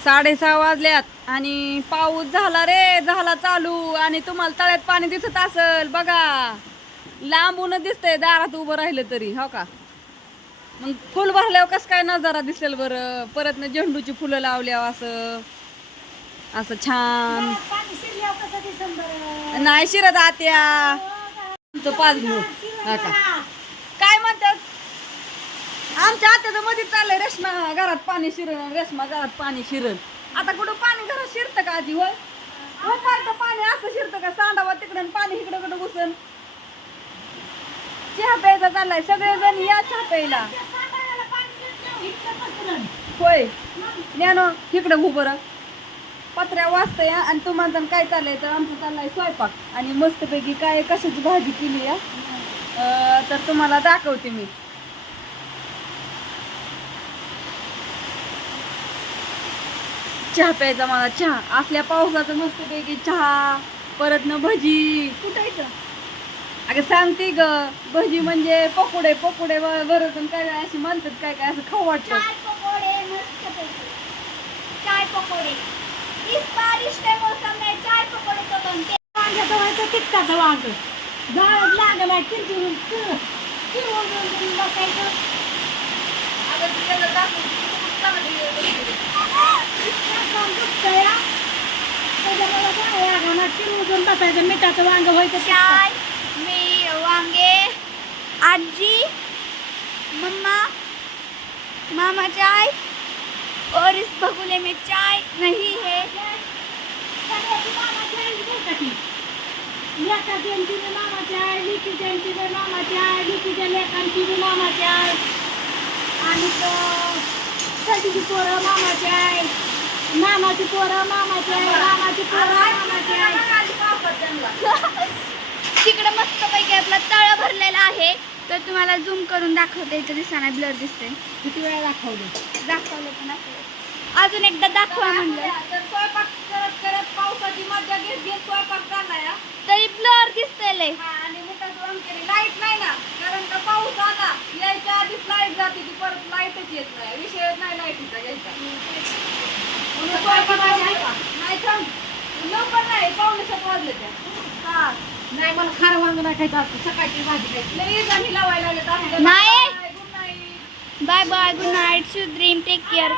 साडेसहा वाजल्यात आणि पाऊस झाला रे झाला चालू. आणि तुम्हाला तळ्यात पाणी दिसत असल बघा. लांबून दिसतंय दारात उभं राहिलं तरी हो का? मग फुल भरल्यावर कसं काय नजारा दिसेल बरं? परत ना झेंडूची फुलं लावल्यावर असं. असं छान? नाही शिरत आत्या. तो पाच घेऊ हा का? आमच्या आत्याचं मध्ये चाललंय रेशमा घरात पाणी शिरण रेशमा घरात पाणी शिरण. आता कुठं पाणी घरात शिरतं का आजी होय? होय काय तर पाणी असं शिरतं का? सांडावा तिकडं आणि पाणी इकडं कुठं घुसन? चहा प्यायचा चाललाय सगळेजण या चहा प्यायला. होय. ज्ञानो इकडं उभं राहा. पत्र्या वाजतंय आणि तुम्हाला जण काय चाललंय? तर आमचं चाललंय स्वयंपाक. आणि मस्तपैकी काय कशाची भाजी केली या तर तुम्हाला दाखवते मी. चहा प्यायचा मला चहा. असल्या पावसाचं मस्तपैकी चहा परत न भजी. कुठायचं अगं सांगते ग भजी म्हणजे पकोडे पकोडे बरं काय काय अशी म्हणतात काय काय असं खाऊ वाटतं. चाय पकोडे मस्तपैकी. चाय पकोडे. इस बारिश के मौसम में चाय पकोडे तो बनते वांग्याचं व्हायचं तिखटाचं वांग. झाड लागलं किरकिरून बसायचं अगं याला दाखव, ती खूप चांगली आहे. त्याचं दुखतंय हा. त्याच्यामुळं काय लागणार किरवून बसायचं मिठाचं वांग व्हायचं चाय मी वांगे आजी मम्मा मामा चाय और इस भगोले में चाय नहीं है सगळ्याची मामाची आई भेटती. लेका जयंती बी मामाची आहे लिकी जयंती बी मामाची आहे लिकीच्या लेकांची बी मामाची आहे आणि सजीची पोरं मामाची आहे मामाची पोरं मामाची आहे मामाची पोरं मामाची त्यांना. तिकडे मस्तपैकी आपला तळ भरलेला आहे. तर तुम्हाला झूम करून दाखवते इथं दिसणार ब्लर दिसते किती वेळा दाखवले? दाखवलं पण अजून एकदा दाखवा म्हणलं. तर स्वयंपाक करत करत पावसाची मजा घेत घेत स्वयंपाक चाललाय. तरी ब्लर दिसतंय लय. हा, आणि मिठाचं वांग केली. लाइट नाही ना कारण का पाऊस आला. यायच्या आधीच लाइट जाते ती परत लाईटच येत नाही. विषयच नाही लाईटीचा यायचा. नाही हा मला खारं वांग खायचं असतं सकाळची भाजी खायची. लावायला नाही. Bye bye good night sweet dream take care